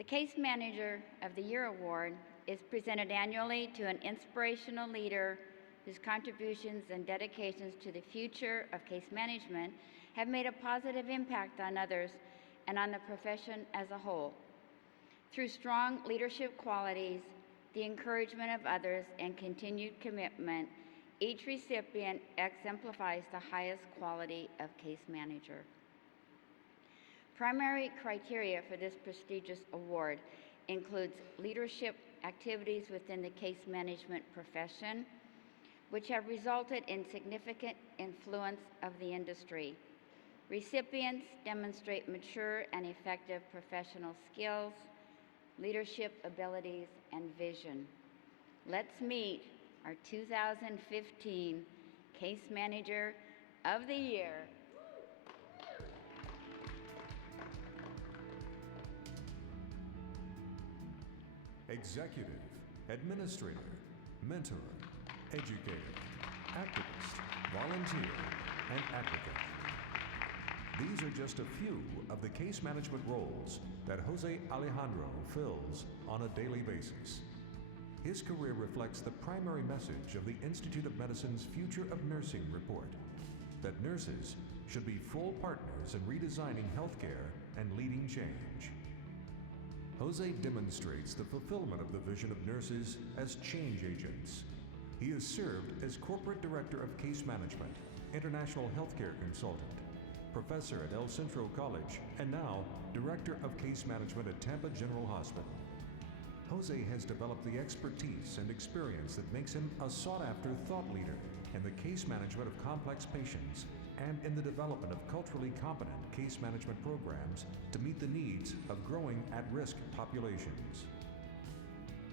The Case Manager of the Year Award is presented annually to an inspirational leader whose contributions and dedications to the future of case management have made a positive impact on others and on the profession as a whole. Through strong leadership qualities, the encouragement of others, and continued commitment, each recipient exemplifies the highest quality of case manager. Primary criteria for this prestigious award includes leadership activities within the case management profession, which have resulted in significant influence of the industry. Recipients demonstrate mature and effective professional skills, leadership abilities, and vision. Let's meet our 2015 Case Manager of the Year. Executive, administrator, mentor, educator, activist, volunteer, and advocate. These are just a few of the case management roles that Jose Alejandro fills on a daily basis. His career reflects the primary message of the Institute of Medicine's Future of Nursing report, that nurses should be full partners in redesigning healthcare and leading change. Jose demonstrates the fulfillment of the vision of nurses as change agents. He has served as Corporate Director of Case Management, International Healthcare Consultant, Professor at El Centro College, and now Director of Case Management at Tampa General Hospital. Jose has developed the expertise and experience that makes him a sought-after thought leader in the case management of complex patients and in the development of culturally competent case management programs to meet the needs of growing at-risk populations.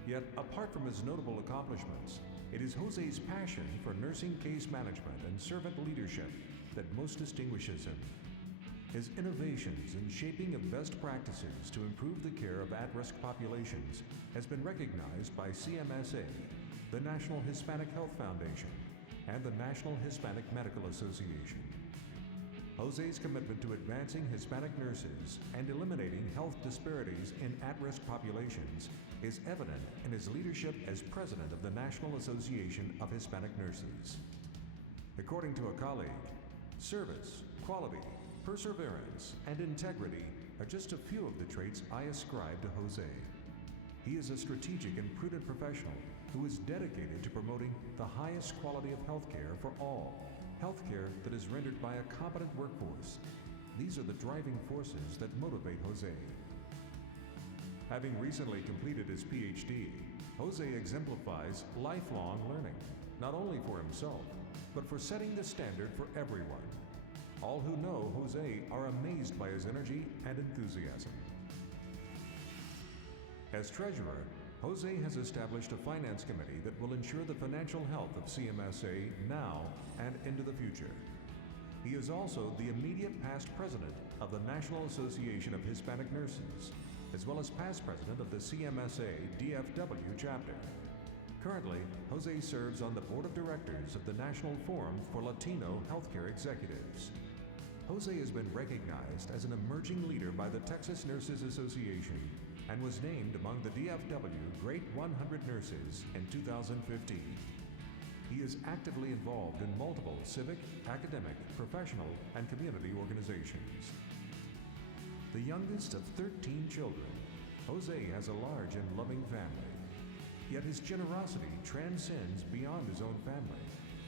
Yet, apart from his notable accomplishments, it is Jose's passion for nursing case management and servant leadership that most distinguishes him. His innovations in shaping of best practices to improve the care of at-risk populations has been recognized by CMSA, the National Hispanic Health Foundation, and the National Hispanic Medical Association. Jose's commitment to advancing Hispanic nurses and eliminating health disparities in at-risk populations is evident in his leadership as president of the National Association of Hispanic Nurses. According to a colleague, service, quality, perseverance, and integrity are just a few of the traits I ascribe to Jose. He is a strategic and prudent professional who is dedicated to promoting the highest quality of healthcare for all, healthcare that is rendered by a competent workforce. These are the driving forces that motivate Jose. Having recently completed his PhD, Jose exemplifies lifelong learning, not only for himself, but for setting the standard for everyone. All who know Jose are amazed by his energy and enthusiasm. As treasurer, Jose has established a finance committee that will ensure the financial health of CMSA now and into the future. He is also the immediate past president of the National Association of Hispanic Nurses, as well as past president of the CMSA DFW chapter. Currently, Jose serves on the board of directors of the National Forum for Latino Healthcare Executives. Jose has been recognized as an emerging leader by the Texas Nurses Association and was named among the DFW Great 100 Nurses in 2015. He is actively involved in multiple civic, academic, professional, and community organizations. The youngest of 13 children, Jose has a large and loving family. Yet his generosity transcends beyond his own family,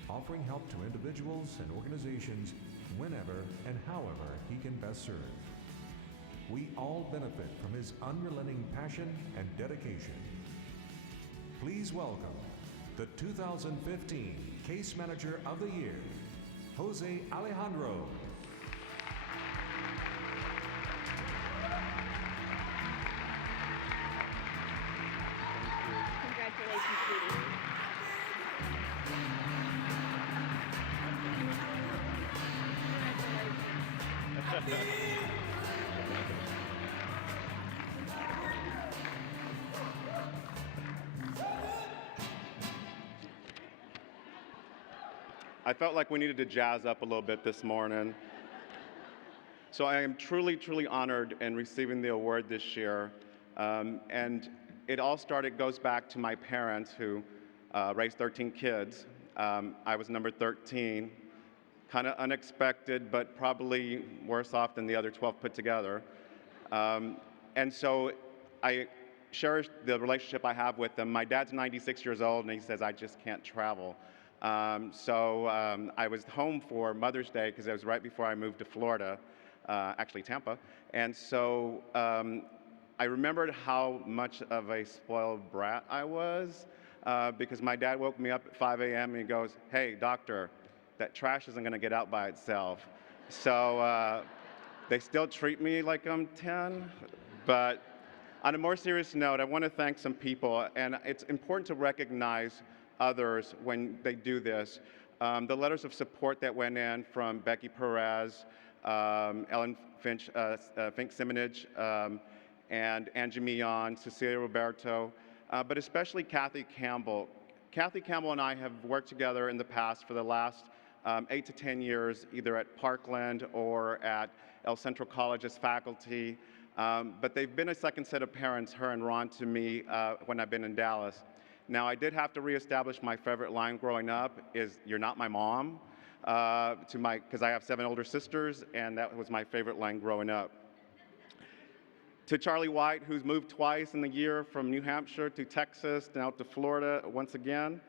offering help to individuals and organizations whenever and however he can best serve. We all benefit from his unrelenting passion and dedication. Please welcome the 2015 Case Manager of the Year, Jose Alejandro. Congratulations, sweetie. I felt like we needed to jazz up a little bit this morning. So I am truly, truly honored in receiving the award this year. And it all goes back to my parents who raised 13 kids. I was number 13, kind of unexpected, but probably worse off than the other 12 put together. And so I cherish the relationship I have with them. My dad's 96 years old, and he says, I just can't travel. I was home for Mother's Day because it was right before I moved to Florida, actually Tampa. And so I remembered how much of a spoiled brat I was because my dad woke me up at 5 a.m. and he goes, hey, doctor, that trash isn't going to get out by itself. So they still treat me like I'm 10. But on a more serious note, I want to thank some people. And it's important to recognize others when they do this. The letters of support that went in from Becky Perez, Ellen Fink Simonage, and Angie Millon, Cecilia Roberto, but especially Kathy Campbell. Kathy Campbell and I have worked together in the past for the last 8 to 10 years, either at Parkland or at El Centro College as faculty. But they've been a second set of parents, her and Ron, to me when I've been in Dallas. Now, I did have to reestablish my favorite line growing up is, you're not my mom, because I have 7 older sisters, and that was my favorite line growing up. To Charlie White, who's moved twice in the year from New Hampshire to Texas and out to Florida once again.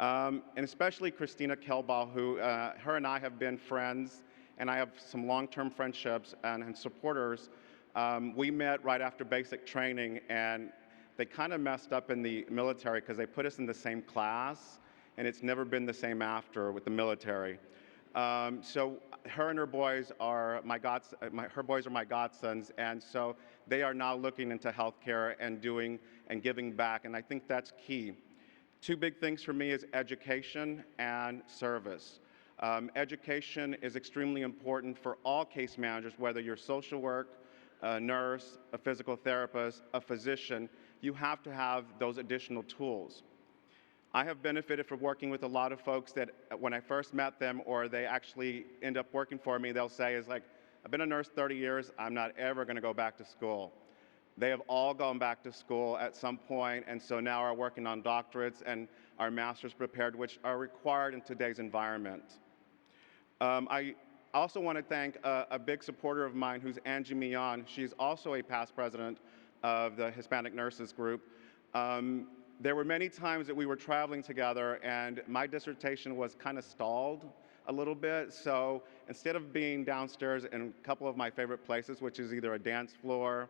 And especially Christina Kelbaugh, who her and I have been friends, and I have some long-term friendships and supporters. We met right after basic training, and they kind of messed up in the military because they put us in the same class, and it's never been the same after with the military. So her and her boys are her boys are my godsons, and so they are now looking into healthcare and doing and giving back, and I think that's key. 2 big things for me is education and service. Education is extremely important for all case managers, whether you're social work, a nurse, a physical therapist, a physician. You have to have those additional tools. I have benefited from working with a lot of folks that when I first met them or they actually end up working for me, they'll say, is like, I've been a nurse 30 years, I'm not ever gonna go back to school. They have all gone back to school at some point, and so now are working on doctorates and our master's prepared, which are required in today's environment. I also want to thank a big supporter of mine who's Angie Millon. She's also a past president of the Hispanic Nurses Group. There were many times that we were traveling together and my dissertation was kind of stalled a little bit. So instead of being downstairs in a couple of my favorite places, which is either a dance floor,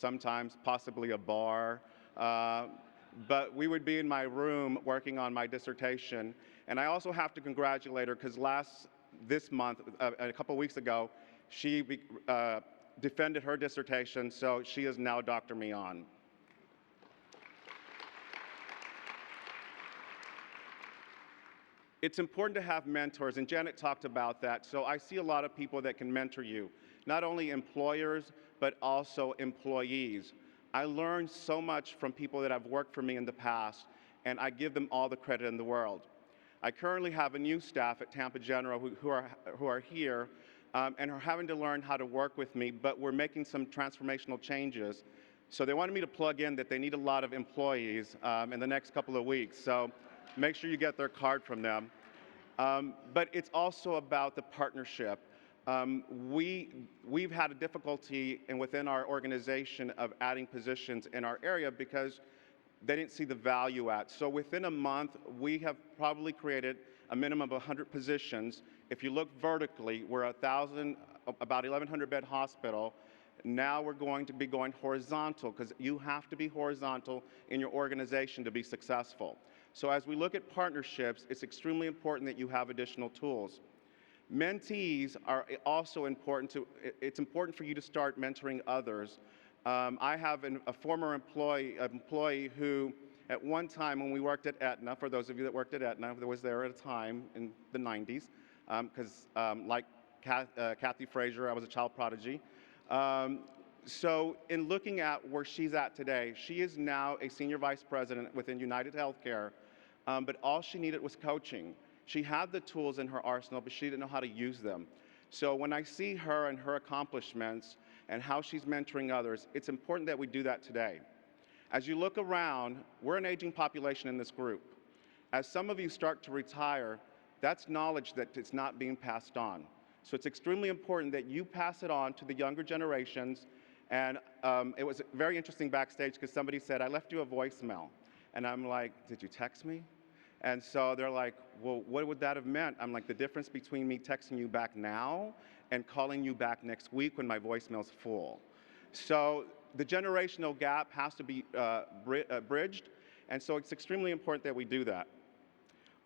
sometimes possibly a bar, but we would be in my room working on my dissertation. And I also have to congratulate her because this month, a couple weeks ago, she defended her dissertation, so she is now Dr. Millon. It's important to have mentors, and Janet talked about that. So I see a lot of people that can mentor you, not only employers, but also employees. I learned so much from people that have worked for me in the past, and I give them all the credit in the world. I currently have a new staff at Tampa General who are here and are having to learn how to work with me, but we're making some transformational changes. So they wanted me to plug in that they need a lot of employees in the next couple of weeks. So make sure you get their card from them. But it's also about the partnership. We've had a difficulty within our organization of adding positions in our area because they didn't see the value at. So within a month, we have probably created a minimum of 100 positions. If you look vertically, we're about 1,100 bed hospital. Now we're going to be going horizontal because you have to be horizontal in your organization to be successful. So as we look at partnerships, it's extremely important that you have additional tools. Mentees are also important it's important for you to start mentoring others. I have a former employee who, at one time when we worked at Aetna, for those of you that worked at Aetna, that was there at a time in the 90s, because like Kathy Frazier, I was a child prodigy. So in looking at where she's at today, she is now a senior vice president within United Healthcare, but all she needed was coaching. She had the tools in her arsenal, but she didn't know how to use them. So when I see her and her accomplishments, and how she's mentoring others, it's important that we do that today. As you look around, we're an aging population in this group. As some of you start to retire, that's knowledge that it's not being passed on. So it's extremely important that you pass it on to the younger generations. And it was very interesting backstage because somebody said, I left you a voicemail. And I'm like, did you text me? And so they're like, well, what would that have meant? I'm like, the difference between me texting you back now and calling you back next week when my voicemail's full. So the generational gap has to be bridged, and so it's extremely important that we do that.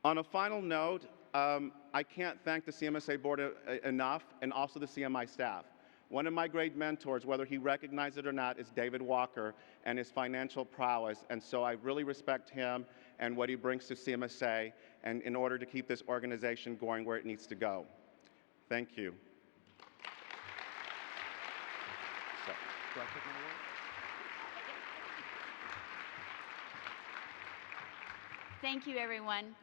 On a final note, I can't thank the CMSA board enough, and also the CMI staff. One of my great mentors, whether he recognized it or not, is David Walker and his financial prowess, and so I really respect him and what he brings to CMSA, and in order to keep this organization going where it needs to go. Thank you. So, do I take my award? Thank you, everyone.